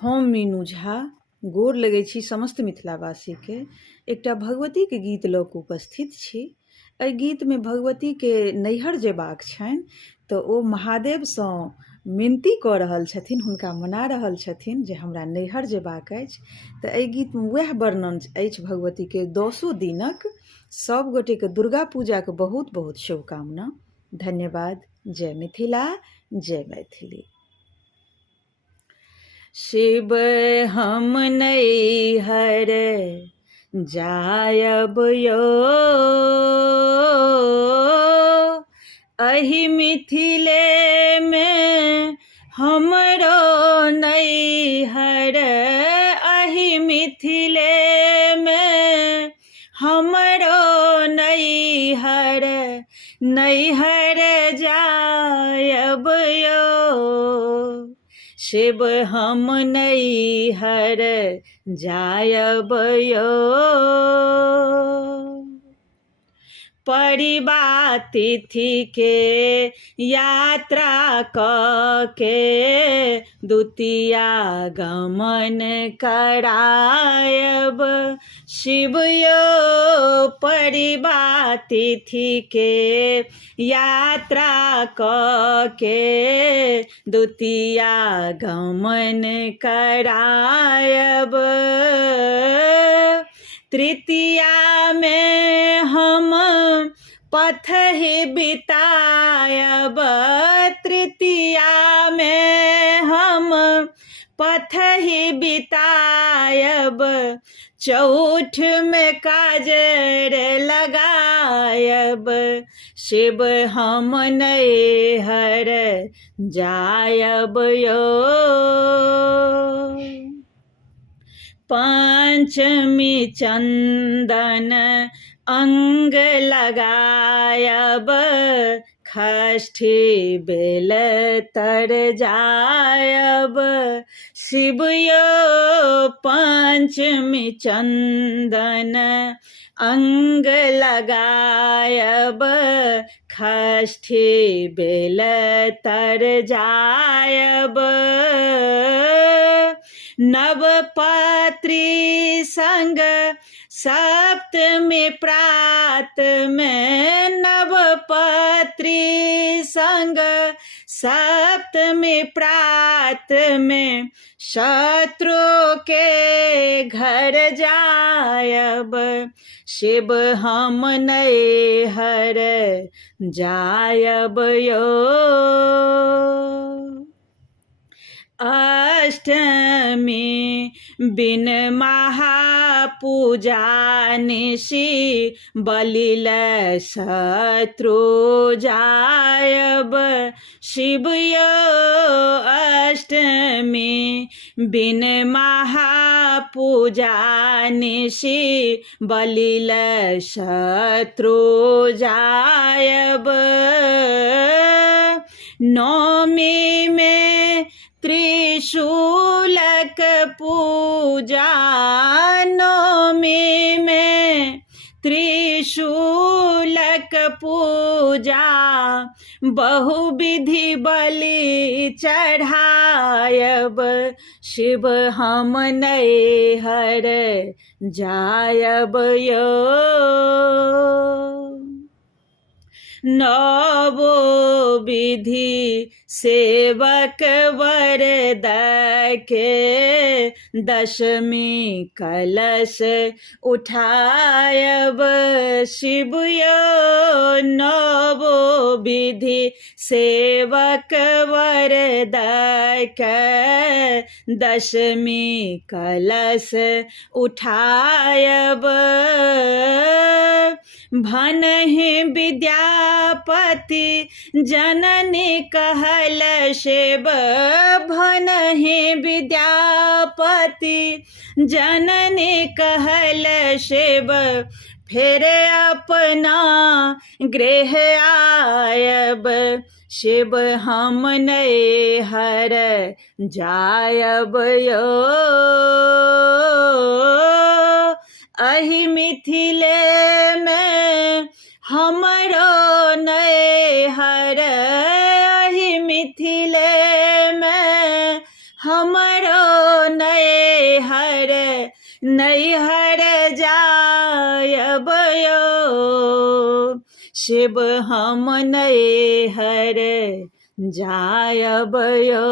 हम मीनू झा गोर लगै छी समस्त मिथिलावासीके। एकटा भगवतीके गीत लऽ कऽ उपस्थित छी। एहि गीतमे भगवतीके नैहर जेबाक छनि तऽ ओ महादेवसँ मिनती कऽ रहल छथिन, हुनका मना रहल छथिन जे हमरा नैहर जेबाक अछि। तऽ एहि गीतमे वएह वर्णन अछि भगवतीके 10 दिनक। सब गोटेके दुर्गा पूजाके बहुत बहुत शुभकामना। धन्यवाद। जय मिथिला, जय मैथिली। शिव हम नैहर जायब यौ, एहि मिथिलेमे हमरो नैहर, एहि मिथिलेमे हमरो नैहर, नैहर जायब यौ। शिव हम नैहर जायब यौ, परिवार तिथिके यात्रा कऽ के दुतिया गमन करायब शिव यौ। परिवार तिथिके यात्रा कऽ के दुतिया गमन करायब। तृतीयामे हम पथहि बितायब, तृतीयामे हम पथहि बितायब। चौठमे काजर लगायब शिव हम नैहर जायब यौ। पंचमी चंदन अंग लगायब, षष्ठी बेल तर जायब शिव यौ। पंचमी चंदन अंग लगायब, षष्ठी बेल तर जायब। नवपत्री संग सप्तमी प्रात में, नवपत्री संग सप्तमी प्रात में शत्रु के घर जायब शिव हम नैहर जायब यौ। अष्टमी बिन महापूजा निशि बलिल शत्रु जायब शिव यौ। अष्टमी बिन महापूजा निशि बलिल शत्रु जायब। नौमी में त्रिशूलक पूजा, नौमी में त्रिशूलक पूजा, बहुविधि बलि चढ़ायब शिव हम नैहर जायब यौ। नवो विधि सेवक वर द के दशमी कलश उठायब शिव यौ। नवो विधि सेवक वर द के दशमी कलश उठायब। भनहि विद्यापति जननी कहल शिव, भनहि विद्यापति जननी कहल शिव, फिर अपना गृह आयब शिव हम नैहर जायब यौ। एहि मिथिले में हमरो नैहर, एहि मिथिले में हम हमरो नैहर नैहर जायब यो, शिव हम नैहर जायब यो।